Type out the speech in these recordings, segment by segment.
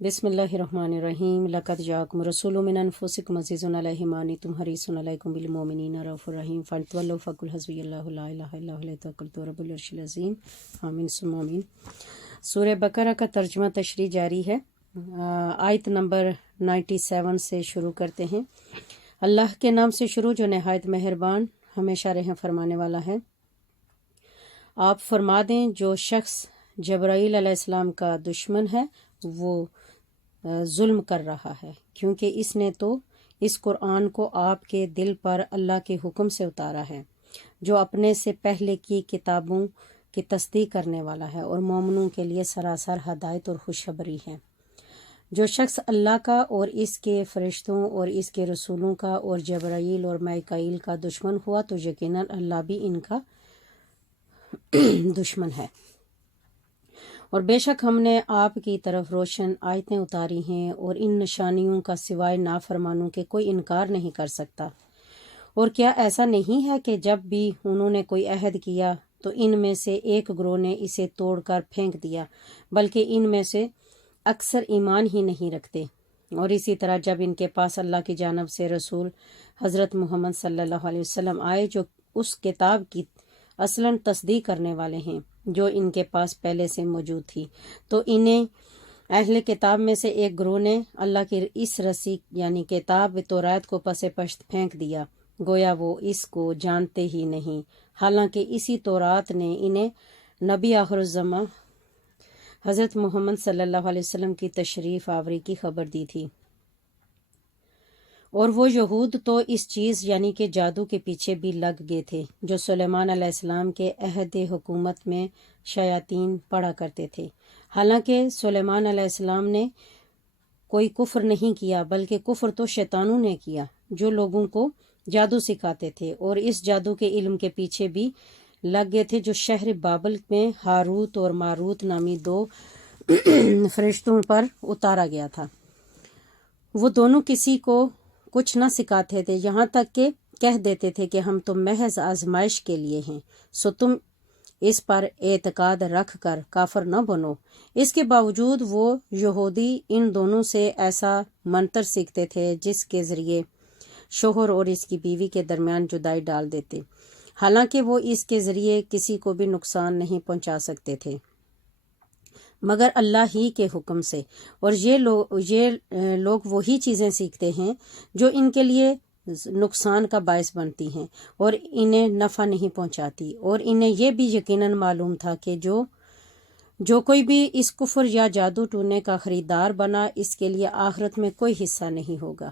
بسم اللہ الرحمن الرحیم لقد جاءکم رسول من انفسکم عزیز علیہ ما عنتم حریص علیکم بالمؤمنین رؤوف رحیم فانتولوا فقل حسبی اللہ لا الہ الا هو علیہ توکلت رب العرش العظیم آمین ثم آمین۔ سورہ بقرہ کا ترجمہ تشریح جاری ہے۔ آیت نمبر 97 سے شروع کرتے ہیں۔ اللہ کے نام سے شروع جو نہایت مہربان ہمیشہ رحم فرمانے والا ہے۔ آپ فرما دیں جو شخص جبرائیل علیہ السلام کا دشمن ہے وہ ظلم کر رہا ہے، کیونکہ اس نے تو اس قرآن کو آپ کے دل پر اللہ کے حکم سے اتارا ہے، جو اپنے سے پہلے کی کتابوں کی تصدیق کرنے والا ہے اور مومنوں کے لیے سراسر ہدایت اور خوشخبری ہے۔ جو شخص اللہ کا اور اس کے فرشتوں اور اس کے رسولوں کا اور جبرائیل اور میکائیل کا دشمن ہوا تو یقیناً اللہ بھی ان کا دشمن ہے۔ اور بے شک ہم نے آپ کی طرف روشن آیتیں اتاری ہیں اور ان نشانیوں کا سوائے نافرمانوں کے کوئی انکار نہیں کر سکتا۔ اور کیا ایسا نہیں ہے کہ جب بھی انہوں نے کوئی عہد کیا تو ان میں سے ایک گروہ نے اسے توڑ کر پھینک دیا، بلکہ ان میں سے اکثر ایمان ہی نہیں رکھتے۔ اور اسی طرح جب ان کے پاس اللہ کی جانب سے رسول حضرت محمد صلی اللہ علیہ وسلم آئے جو اس کتاب کی اصلاً تصدیق کرنے والے ہیں جو ان کے پاس پہلے سے موجود تھی، تو انہیں اہل کتاب میں سے ایک گروہ نے اللہ کی اس رسی یعنی کتاب تورات کو پس پشت پھینک دیا، گویا وہ اس کو جانتے ہی نہیں، حالانکہ اسی تورات نے انہیں نبی آخر الزماں حضرت محمد صلی اللہ علیہ وسلم کی تشریف آوری کی خبر دی تھی۔ اور وہ یہود تو اس چیز یعنی کہ جادو کے پیچھے بھی لگ گئے تھے جو سلیمان علیہ السلام کے عہد حکومت میں شیاطین پڑھا کرتے تھے، حالانکہ سلیمان علیہ السلام نے کوئی کفر نہیں کیا بلکہ کفر تو شیطانوں نے کیا جو لوگوں کو جادو سکھاتے تھے، اور اس جادو کے علم کے پیچھے بھی لگ گئے تھے جو شہر بابل میں ہاروت اور ماروت نامی دو فرشتوں پر اتارا گیا تھا۔ وہ دونوں کسی کو کچھ نہ سکھاتے تھے، یہاں تک کہ کہہ دیتے تھے کہ ہم تو محض آزمائش کے لیے ہیں، سو تم اس پر اعتقاد رکھ کر کافر نہ بنو۔ اس کے باوجود وہ یہودی ان دونوں سے ایسا منتر سیکھتے تھے جس کے ذریعے شوہر اور اس کی بیوی کے درمیان جدائی ڈال دیتے، حالانکہ وہ اس کے ذریعے کسی کو بھی نقصان نہیں پہنچا سکتے تھے مگر اللہ ہی کے حکم سے۔ اور یہ لوگ وہی چیزیں سیکھتے ہیں جو ان کے لیے نقصان کا باعث بنتی ہیں اور انہیں نفع نہیں پہنچاتی، اور انہیں یہ بھی یقیناً معلوم تھا کہ جو کوئی بھی اس کفر یا جادو ٹونے کا خریدار بنا اس کے لیے آخرت میں کوئی حصہ نہیں ہوگا،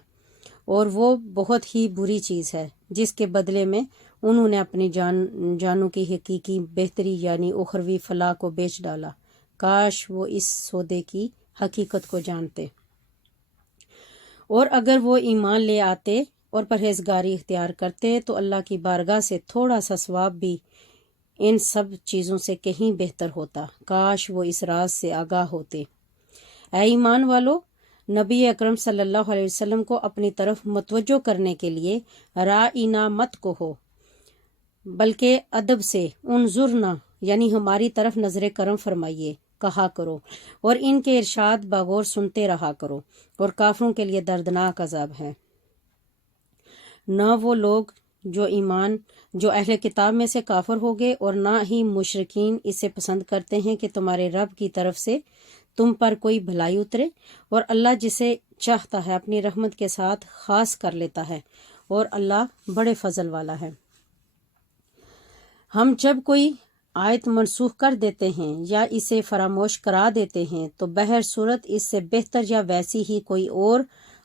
اور وہ بہت ہی بری چیز ہے جس کے بدلے میں انہوں نے اپنی جانوں کی حقیقی بہتری یعنی اخروی فلاح کو بیچ ڈالا۔ کاش وہ اس سودے کی حقیقت کو جانتے، اور اگر وہ ایمان لے آتے اور پرہیزگاری اختیار کرتے تو اللہ کی بارگاہ سے تھوڑا سا ثواب بھی ان سب چیزوں سے کہیں بہتر ہوتا۔ کاش وہ اس راز سے آگاہ ہوتے۔ اے ایمان والو، نبی اکرم صلی اللہ علیہ وسلم کو اپنی طرف متوجہ کرنے کے لیے رائنا مت کہو بلکہ ادب سے انظرنا یعنی ہماری طرف نظر کرم فرمائیے کہا کرو، اور ان کے ارشاد بغور سنتے رہا کرو، اور کافروں کے لیے دردناک عذاب ہے۔ نہ وہ لوگ جو اہل کتاب میں سے کافر ہو گئے اور نہ ہی مشرکین اسے پسند کرتے ہیں کہ تمہارے رب کی طرف سے تم پر کوئی بھلائی اترے، اور اللہ جسے چاہتا ہے اپنی رحمت کے ساتھ خاص کر لیتا ہے، اور اللہ بڑے فضل والا ہے۔ ہم جب کوئی آیت منسوخ کر دیتے ہیں یا اسے فراموش کرا دیتے ہیں تو بہر صورت اس سے بہتر یا ویسی ہی کوئی اور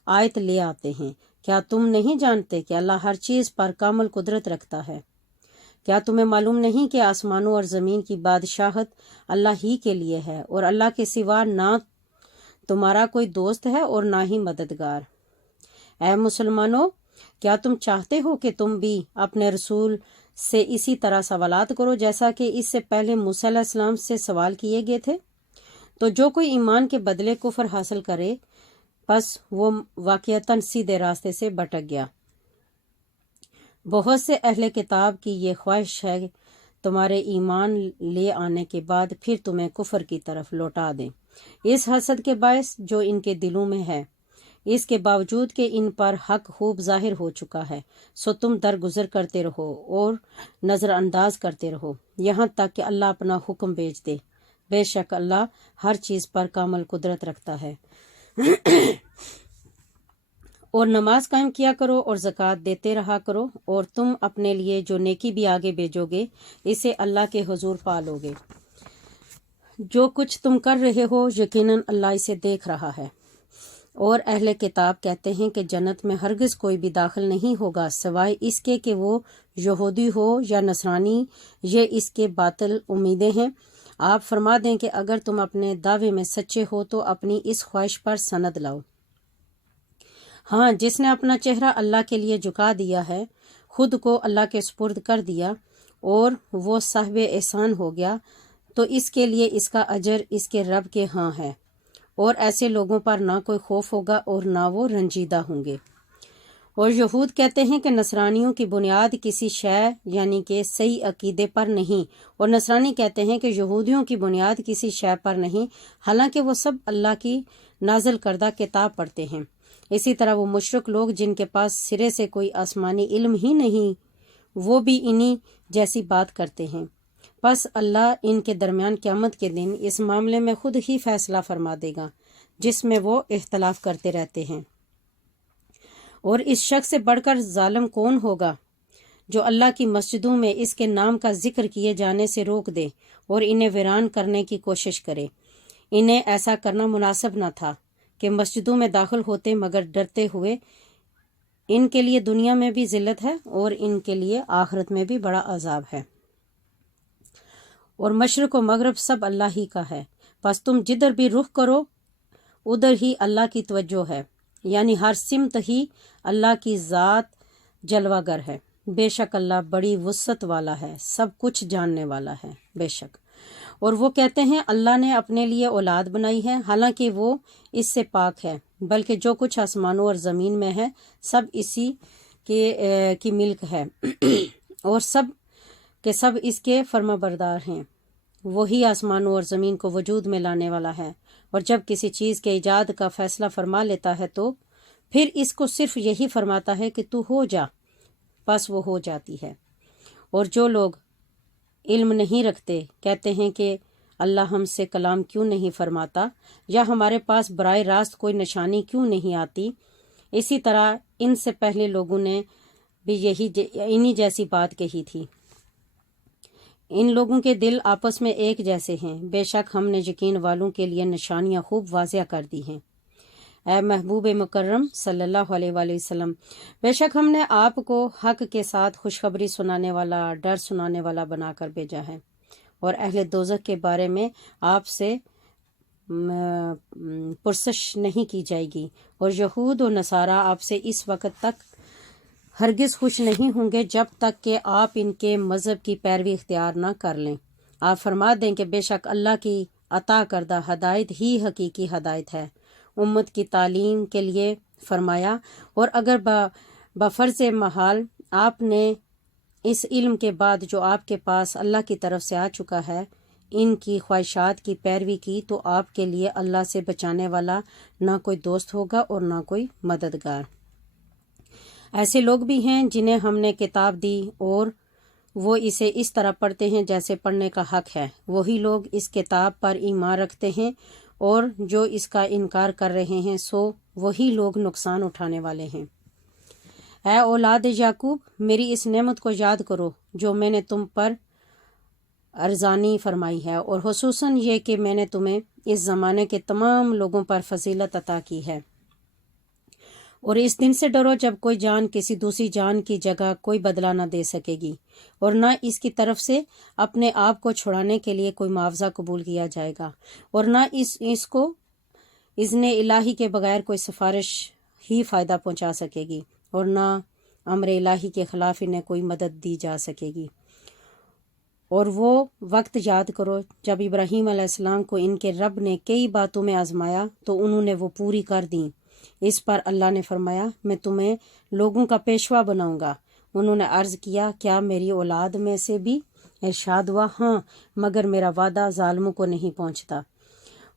آیت لے آتے ہیں۔ کیا تم نہیں جانتے کہ اللہ ہر چیز پر کامل قدرت رکھتا ہے؟ کیا تمہیں معلوم نہیں کہ آسمانوں اور زمین کی بادشاہت اللہ ہی کے لیے ہے، اور اللہ کے سوا نہ تمہارا کوئی دوست ہے اور نہ ہی مددگار؟ اے مسلمانوں، کیا تم چاہتے ہو کہ تم بھی اپنے رسول سے اسی طرح سوالات کرو جیسا کہ اس سے پہلے موسیٰ علیہ السلام سے سوال کیے گئے تھے؟ تو جو کوئی ایمان کے بدلے کفر حاصل کرے پس وہ واقعتاً سیدھے راستے سے بھٹک گیا۔ بہت سے اہل کتاب کی یہ خواہش ہے تمہارے ایمان لے آنے کے بعد پھر تمہیں کفر کی طرف لوٹا دیں، اس حسد کے باعث جو ان کے دلوں میں ہے، اس کے باوجود کہ ان پر حق خوب ظاہر ہو چکا ہے، سو تم درگزر کرتے رہو اور نظر انداز کرتے رہو یہاں تک کہ اللہ اپنا حکم بھیج دے۔ بے شک اللہ ہر چیز پر کامل قدرت رکھتا ہے۔ اور نماز قائم کیا کرو اور زکوٰۃ دیتے رہا کرو، اور تم اپنے لیے جو نیکی بھی آگے بھیجو گے اسے اللہ کے حضور پالو گے۔ جو کچھ تم کر رہے ہو یقیناً اللہ اسے دیکھ رہا ہے۔ اور اہل کتاب کہتے ہیں کہ جنت میں ہرگز کوئی بھی داخل نہیں ہوگا سوائے اس کے کہ وہ یہودی ہو یا نصرانی، یہ اس کے باطل امیدیں ہیں۔ آپ فرما دیں کہ اگر تم اپنے دعوے میں سچے ہو تو اپنی اس خواہش پر سند لاؤ۔ ہاں، جس نے اپنا چہرہ اللہ کے لیے جھکا دیا ہے، خود کو اللہ کے سپرد کر دیا اور وہ صاحب احسان ہو گیا، تو اس کے لیے اس کا اجر اس کے رب کے ہاں ہے، اور ایسے لوگوں پر نہ کوئی خوف ہوگا اور نہ وہ رنجیدہ ہوں گے۔ اور یہود کہتے ہیں کہ نصرانیوں کی بنیاد کسی شے یعنی کہ صحیح عقیدے پر نہیں، اور نصرانی کہتے ہیں کہ یہودیوں کی بنیاد کسی شے پر نہیں، حالانکہ وہ سب اللہ کی نازل کردہ کتاب پڑھتے ہیں۔ اسی طرح وہ مشرک لوگ جن کے پاس سرے سے کوئی آسمانی علم ہی نہیں، وہ بھی انہی جیسی بات کرتے ہیں۔ پس اللہ ان کے درمیان قیامت کے دن اس معاملے میں خود ہی فیصلہ فرما دے گا جس میں وہ اختلاف کرتے رہتے ہیں۔ اور اس شخص سے بڑھ کر ظالم کون ہوگا جو اللہ کی مسجدوں میں اس کے نام کا ذکر کیے جانے سے روک دے اور انہیں ویران کرنے کی کوشش کرے۔ انہیں ایسا کرنا مناسب نہ تھا کہ مسجدوں میں داخل ہوتے مگر ڈرتے ہوئے۔ ان کے لیے دنیا میں بھی ذلت ہے اور ان کے لیے آخرت میں بھی بڑا عذاب ہے۔ اور مشرق و مغرب سب اللہ ہی کا ہے، پس تم جدھر بھی رخ کرو ادھر ہی اللہ کی توجہ ہے، یعنی ہر سمت ہی اللہ کی ذات جلوہ گر ہے۔ بے شک اللہ بڑی وسعت والا ہے، سب کچھ جاننے والا ہے۔ بے شک۔ اور وہ کہتے ہیں اللہ نے اپنے لیے اولاد بنائی ہے، حالانکہ وہ اس سے پاک ہے، بلکہ جو کچھ آسمانوں اور زمین میں ہے سب اسی کی ملک ہے، اور سب کے سب اس کے فرما بردار ہیں۔ وہی آسمانوں اور زمین کو وجود میں لانے والا ہے، اور جب کسی چیز کے ایجاد کا فیصلہ فرما لیتا ہے تو پھر اس کو صرف یہی فرماتا ہے کہ تو ہو جا، بس وہ ہو جاتی ہے۔ اور جو لوگ علم نہیں رکھتے کہتے ہیں کہ اللہ ہم سے کلام کیوں نہیں فرماتا، یا ہمارے پاس براہ راست کوئی نشانی کیوں نہیں آتی۔ اسی طرح ان سے پہلے لوگوں نے بھی انہی جیسی بات کہی تھی۔ ان لوگوں کے دل آپس میں ایک جیسے ہیں، بے شک ہم نے یقین والوں کے لیے نشانیاں خوب واضح کر دی ہیں۔ اے محبوب مکرم صلی اللہ علیہ وآلہ وسلم، بے شک ہم نے آپ کو حق کے ساتھ خوشخبری سنانے والا، ڈر سنانے والا بنا کر بھیجا ہے، اور اہل دوزخ کے بارے میں آپ سے پرسش نہیں کی جائے گی، اور یہود و نصارہ آپ سے اس وقت تک ہرگز خوش نہیں ہوں گے جب تک کہ آپ ان کے مذہب کی پیروی اختیار نہ کر لیں۔ آپ فرما دیں کہ بے شک اللہ کی عطا کردہ ہدایت ہی حقیقی ہدایت ہے۔ امت کی تعلیم کے لیے فرمایا، اور اگر بفرض محال آپ نے اس علم کے بعد جو آپ کے پاس اللہ کی طرف سے آ چکا ہے ان کی خواہشات کی پیروی کی تو آپ کے لیے اللہ سے بچانے والا نہ کوئی دوست ہوگا اور نہ کوئی مددگار۔ ایسے لوگ بھی ہیں جنہیں ہم نے کتاب دی اور وہ اسے اس طرح پڑھتے ہیں جیسے پڑھنے کا حق ہے، وہی لوگ اس کتاب پر ایمان رکھتے ہیں، اور جو اس کا انکار کر رہے ہیں سو وہی لوگ نقصان اٹھانے والے ہیں۔ اے اولاد یعقوب، میری اس نعمت کو یاد کرو جو میں نے تم پر ارزانی فرمائی ہے، اور خصوصاً یہ کہ میں نے تمہیں اس زمانے کے تمام لوگوں پر فضیلت عطا کی ہے۔ اور اس دن سے ڈرو جب کوئی جان کسی دوسری جان کی جگہ کوئی بدلہ نہ دے سکے گی، اور نہ اس کی طرف سے اپنے آپ کو چھڑانے کے لیے کوئی معاوضہ قبول کیا جائے گا، اور نہ اس کو اذن الہی کے بغیر کوئی سفارش ہی فائدہ پہنچا سکے گی، اور نہ امر الہی کے خلاف انہیں کوئی مدد دی جا سکے گی۔ اور وہ وقت یاد کرو جب ابراہیم علیہ السلام کو ان کے رب نے کئی باتوں میں آزمایا تو انہوں نے وہ پوری کر دیں۔ اس پر اللہ نے فرمایا میں تمہیں لوگوں کا پیشوا بناؤں گا۔ انہوں نے عرض کیا کیا میری اولاد میں سے بھی ارشاد ہوا ہاں مگر میرا وعدہ ظالموں کو نہیں پہنچتا۔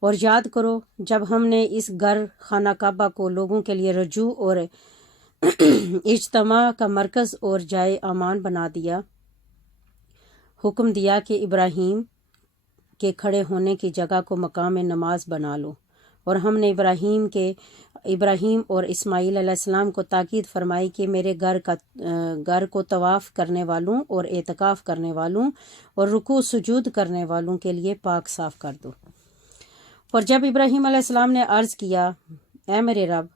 اور یاد کرو جب ہم نے اس گھر خانہ کعبہ کو لوگوں کے لیے رجوع اور اجتماع کا مرکز اور جائے امان بنا دیا، حکم دیا کہ ابراہیم کے کھڑے ہونے کی جگہ کو مقام نماز بنا لو، اور ہم نے ابراہیم اور اسماعیل علیہ السلام کو تاکید فرمائی کہ میرے گھر کو طواف کرنے والوں اور اعتکاف کرنے والوں اور رکوع سجود کرنے والوں کے لیے پاک صاف کر دو۔ اور جب ابراہیم علیہ السلام نے عرض کیا اے میرے رب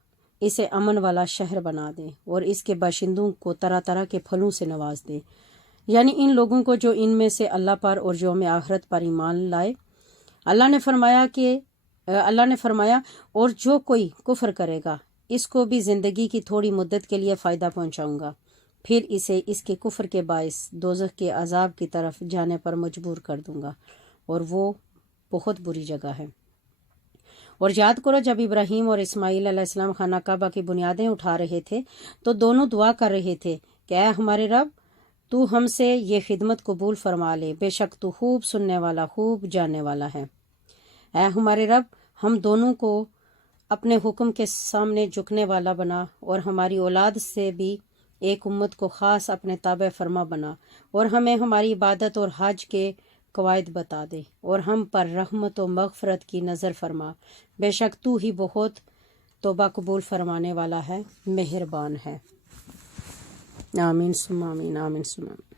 اسے امن والا شہر بنا دے اور اس کے باشندوں کو طرح طرح کے پھلوں سے نواز دے، یعنی ان لوگوں کو جو ان میں سے اللہ پر اور یوم آخرت پر ایمان لائے۔ اللہ نے فرمایا اور جو کوئی کفر کرے گا اس کو بھی زندگی کی تھوڑی مدت کے لیے فائدہ پہنچاؤں گا، پھر اسے اس کے کفر کے باعث دوزخ کے عذاب کی طرف جانے پر مجبور کر دوں گا، اور وہ بہت بری جگہ ہے۔ اور یاد کرو جب ابراہیم اور اسماعیل علیہ السلام خانہ کعبہ کی بنیادیں اٹھا رہے تھے تو دونوں دعا کر رہے تھے کہ اے ہمارے رب تو ہم سے یہ خدمت قبول فرما لے، بے شک تو خوب سننے والا خوب جاننے والا ہے۔ اے ہمارے رب ہم دونوں کو اپنے حکم کے سامنے جھکنے والا بنا، اور ہماری اولاد سے بھی ایک امت کو خاص اپنے تابع فرما بنا، اور ہمیں ہماری عبادت اور حج کے قواعد بتا دے، اور ہم پر رحمت و مغفرت کی نظر فرما، بے شک تو ہی بہت توبہ قبول فرمانے والا ہے، مہربان ہے۔ آمین ثم آمین، آمین ثم آمین۔